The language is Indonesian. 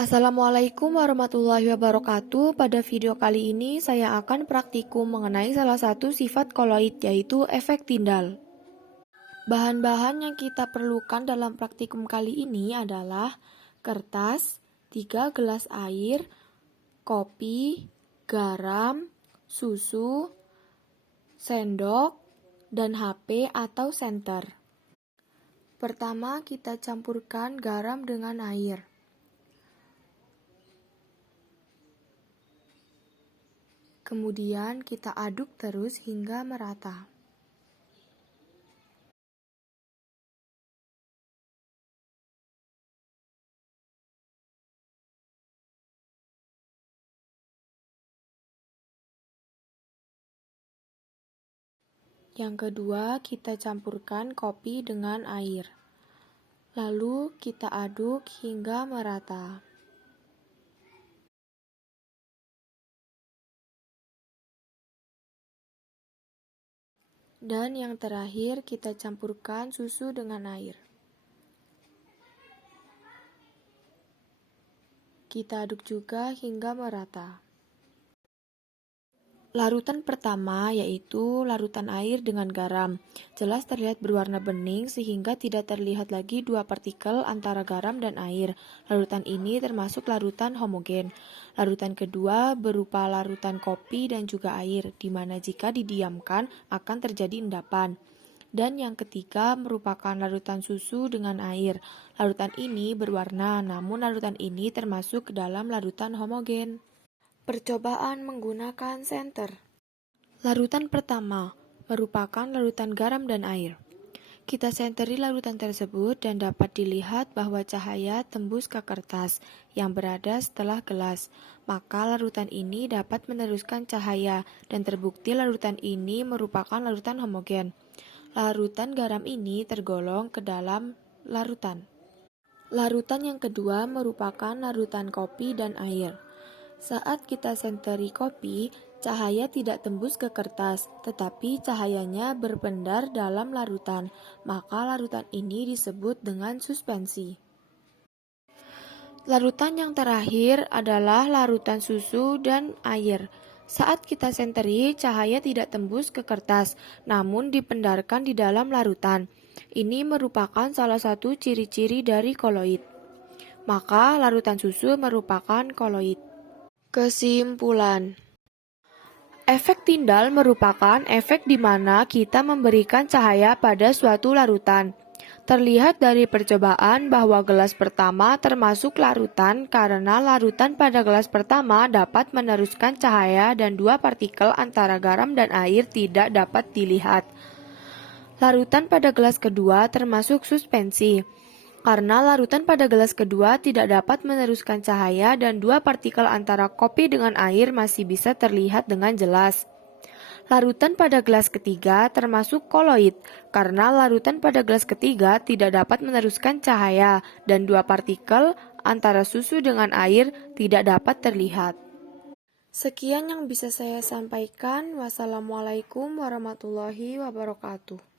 Assalamualaikum warahmatullahi wabarakatuh. Pada video kali ini saya akan praktikum mengenai salah satu sifat koloid, yaitu efek Tyndall. Bahan-bahan yang kita perlukan dalam praktikum kali ini adalah kertas, 3 gelas air, kopi, garam, susu, sendok, dan HP atau senter. Pertama, kita campurkan garam dengan air. Kemudian kita aduk terus hingga merata. Yang kedua, kita campurkan kopi dengan air. Lalu kita aduk hingga merata. Dan yang terakhir, kita campurkan susu dengan air. Kita aduk juga hingga merata. Larutan pertama yaitu larutan air dengan garam. Jelas terlihat berwarna bening sehingga tidak terlihat lagi dua partikel antara garam dan air. Larutan ini termasuk larutan homogen. Larutan kedua berupa larutan kopi dan juga air, di mana jika didiamkan akan terjadi endapan. Dan yang ketiga merupakan larutan susu dengan air. Larutan ini berwarna, namun larutan ini termasuk ke dalam larutan homogen. Percobaan menggunakan senter. Larutan pertama merupakan larutan garam dan air. Kita senteri larutan tersebut dan dapat dilihat bahwa cahaya tembus ke kertas yang berada setelah gelas. Maka larutan ini dapat meneruskan cahaya dan terbukti larutan ini merupakan larutan homogen. Larutan garam ini tergolong ke dalam larutan. Larutan yang kedua merupakan larutan kopi dan air. Saat kita senteri kopi, cahaya tidak tembus ke kertas, tetapi cahayanya berpendar dalam larutan, maka larutan ini disebut dengan suspensi. Larutan yang terakhir adalah larutan susu dan air. Saat kita senteri, cahaya tidak tembus ke kertas, namun dipendarkan di dalam larutan. Ini merupakan salah satu ciri-ciri dari koloid. Maka larutan susu merupakan koloid. Kesimpulan. Efek Tyndall merupakan efek di mana kita memberikan cahaya pada suatu larutan. Terlihat dari percobaan bahwa gelas pertama termasuk larutan karena larutan pada gelas pertama dapat meneruskan cahaya dan dua partikel antara garam dan air tidak dapat dilihat. Larutan pada gelas kedua termasuk suspensi. Karena larutan pada gelas kedua tidak dapat meneruskan cahaya dan dua partikel antara kopi dengan air masih bisa terlihat dengan jelas. Larutan pada gelas ketiga termasuk koloid, karena larutan pada gelas ketiga tidak dapat meneruskan cahaya dan dua partikel antara susu dengan air tidak dapat terlihat. Sekian yang bisa saya sampaikan. Wassalamualaikum warahmatullahi wabarakatuh.